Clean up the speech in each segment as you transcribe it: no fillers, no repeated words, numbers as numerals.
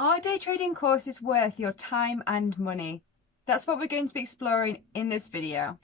Are day trading courses worth your time and money? That's what we're going to be exploring in this video.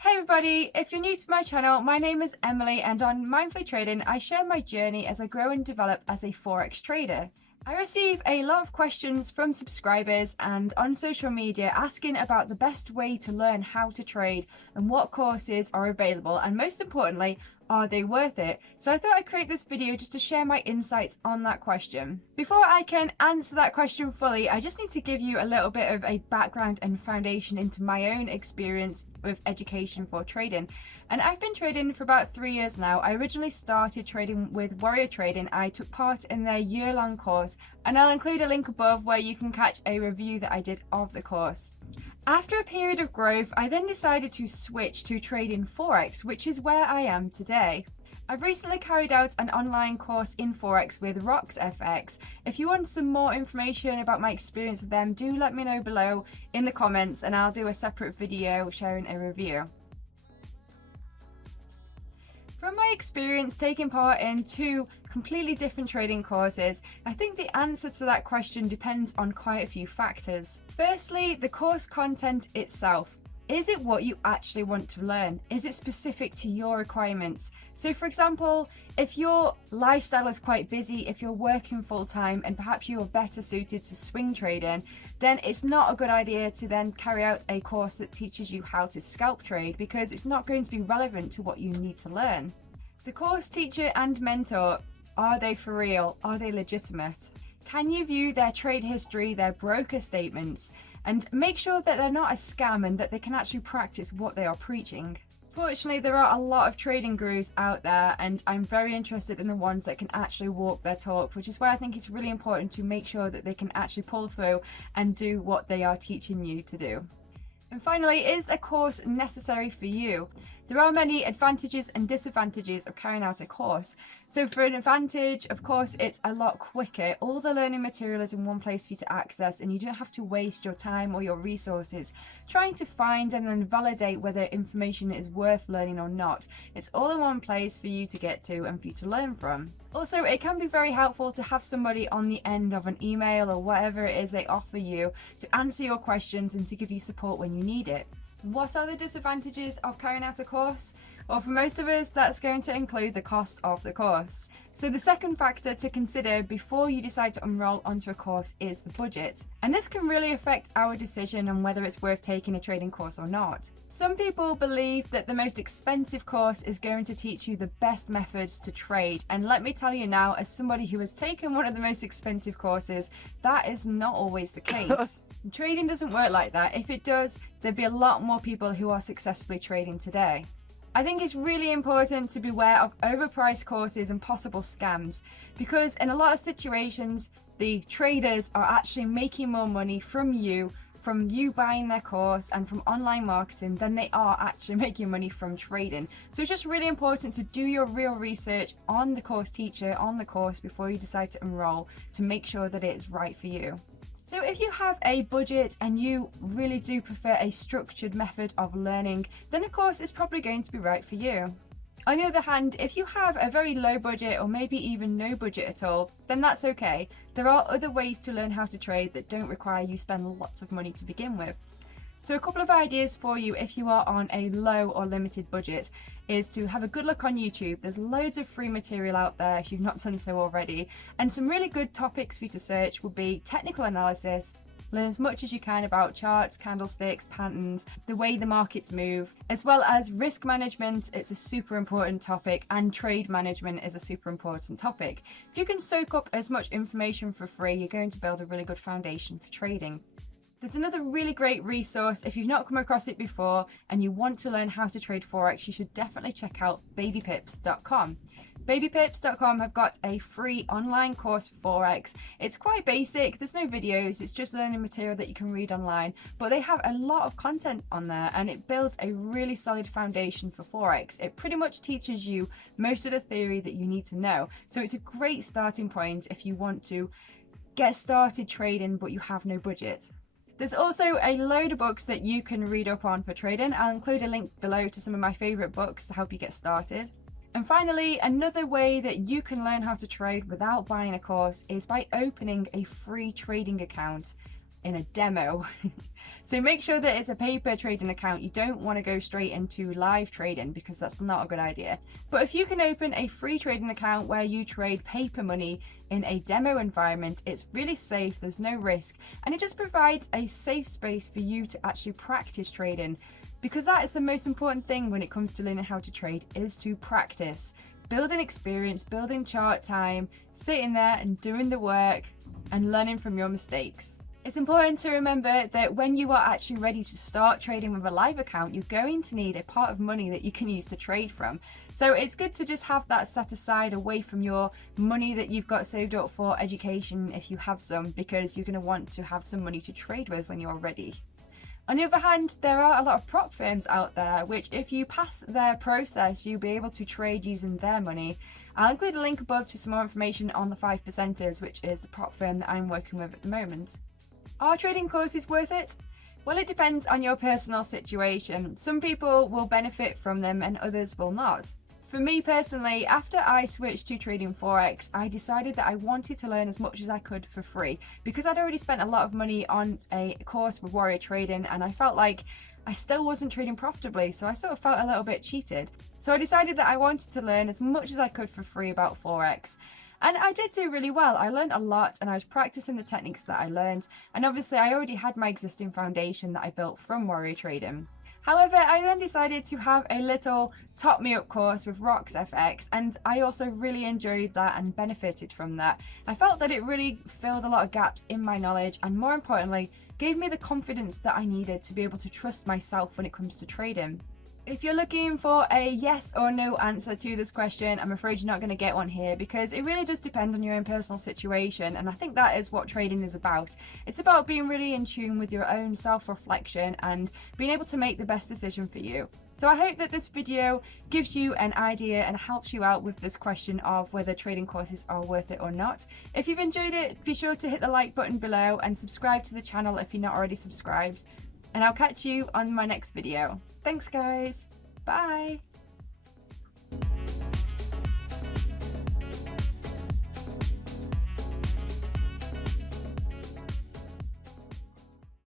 Hey everybody, if you're new to my channel, my name is Emily and on Mindfully Trading I share my journey as I grow and develop as a Forex trader. I receive a lot of questions from subscribers and on social media asking about the best way to learn how to trade and what courses are available, and most importantly, are they worth it? So I thought I'd create this video just to share my insights on that question. Before I can answer that question fully, I just need to give you a little bit of a background and foundation into my own experience with education for trading. And I've been trading for about 3 years now. I originally started trading with Warrior Trading. I took part in their year-long course, and I'll include a link above where you can catch a review that I did of the course. After a period of growth, I then decided to switch to trading Forex, which is where I am today. I've recently carried out an online course in Forex with RoxFX. If you want some more information about my experience with them, do let me know below in the comments and I'll do a separate video sharing a review. From my experience taking part in two completely different trading courses, I think the answer to that question depends on quite a few factors. Firstly, the course content itself. Is it what you actually want to learn? Is it specific to your requirements? So for example, if your lifestyle is quite busy, if you're working full time and perhaps you're better suited to swing trading, then it's not a good idea to then carry out a course that teaches you how to scalp trade, because it's not going to be relevant to what you need to learn. The course teacher and mentor, are they for real? Are they legitimate? Can you view their trade history, their broker statements, and make sure that they're not a scam and that they can actually practice what they are preaching? Fortunately, there are a lot of trading gurus out there, and I'm very interested in the ones that can actually walk their talk, which is why I think it's really important to make sure that they can actually pull through and do what they are teaching you to do. And finally, is a course necessary for you? There are many advantages and disadvantages of carrying out a course. So for an advantage, of course, it's a lot quicker. All the learning material is in one place for you to access, and you don't have to waste your time or your resources trying to find and then validate whether information is worth learning or not. It's all in one place for you to get to and for you to learn from. Also, it can be very helpful to have somebody on the end of an email or whatever it is they offer you to answer your questions and to give you support when you need it. What are the disadvantages of carrying out a course? Well, for most of us, that's going to include the cost of the course. So the second factor to consider before you decide to enroll onto a course is the budget. And this can really affect our decision on whether it's worth taking a trading course or not. Some people believe that the most expensive course is going to teach you the best methods to trade. And let me tell you now, as somebody who has taken one of the most expensive courses, that is not always the case. Trading doesn't work like that. If it does, there'd be a lot more people who are successfully trading today. I think it's really important to beware of overpriced courses and possible scams, because in a lot of situations, the traders are actually making more money from you buying their course and from online marketing than they are actually making money from trading. So it's just really important to do your real research on the course teacher, on the course, before you decide to enroll, to make sure that it's right for you. So if you have a budget and you really do prefer a structured method of learning, then a course is probably going to be right for you. On the other hand, if you have a very low budget or maybe even no budget at all, then that's okay. There are other ways to learn how to trade that don't require you spend lots of money to begin with. So a couple of ideas for you if you are on a low or limited budget is to have a good look on YouTube. There's loads of free material out there if you've not done so already. And some really good topics for you to search would be technical analysis, learn as much as you can about charts, candlesticks, patterns, the way the markets move, as well as risk management. It's a super important topic, and trade management is a super important topic. If you can soak up as much information for free, you're going to build a really good foundation for trading. There's another really great resource. If you've not come across it before and you want to learn how to trade Forex, you should definitely check out babypips.com. Babypips.com have got a free online course for Forex. It's quite basic, there's no videos, it's just learning material that you can read online, but they have a lot of content on there and it builds a really solid foundation for Forex. It pretty much teaches you most of the theory that you need to know. So it's a great starting point if you want to get started trading but you have no budget. There's also a load of books that you can read up on for trading. I'll include a link below to some of my favourite books to help you get started. And finally, another way that you can learn how to trade without buying a course is by opening a free trading account in a demo. So make sure that it's a paper trading account. You don't want to go straight into live trading because that's not a good idea. But if you can open a free trading account where you trade paper money in a demo environment, it's really safe, there's no risk, and it just provides a safe space for you to actually practice trading. Because that is the most important thing when it comes to learning how to trade, is to practice. Building experience, building chart time, sitting there and doing the work and learning from your mistakes. It's important to remember that when you are actually ready to start trading with a live account, you're going to need a pot of money that you can use to trade from. So it's good to just have that set aside away from your money that you've got saved up for education if you have some, because you're going to want to have some money to trade with when you're ready. On the other hand, there are a lot of prop firms out there, which if you pass their process, you'll be able to trade using their money. I'll include a link above to some more information on the 5%ers, which is the prop firm that I'm working with at the moment. Are trading courses worth it? Well, it depends on your personal situation. Some people will benefit from them and others will not. For me personally, after I switched to trading Forex, I decided that I wanted to learn as much as I could for free, because I'd already spent a lot of money on a course with Warrior Trading and I felt like I still wasn't trading profitably, so I sort of felt a little bit cheated. So I decided that I wanted to learn as much as I could for free about Forex. And I did do really well. I learned a lot and I was practicing the techniques that I learned. And obviously I already had my existing foundation that I built from Warrior Trading. However, I then decided to have a little top me up course with Rox FX, and I also really enjoyed that and benefited from that. I felt that it really filled a lot of gaps in my knowledge and, more importantly, gave me the confidence that I needed to be able to trust myself when it comes to trading. If you're looking for a yes or no answer to this question, I'm afraid you're not going to get one here, because it really does depend on your own personal situation, and I think that is what trading is about. It's about being really in tune with your own self-reflection and being able to make the best decision for you. So I hope that this video gives you an idea and helps you out with this question of whether trading courses are worth it or not. If you've enjoyed it, be sure to hit the like button below and subscribe to the channel if you're not already subscribed. And I'll catch you on my next video. Thanks guys, bye!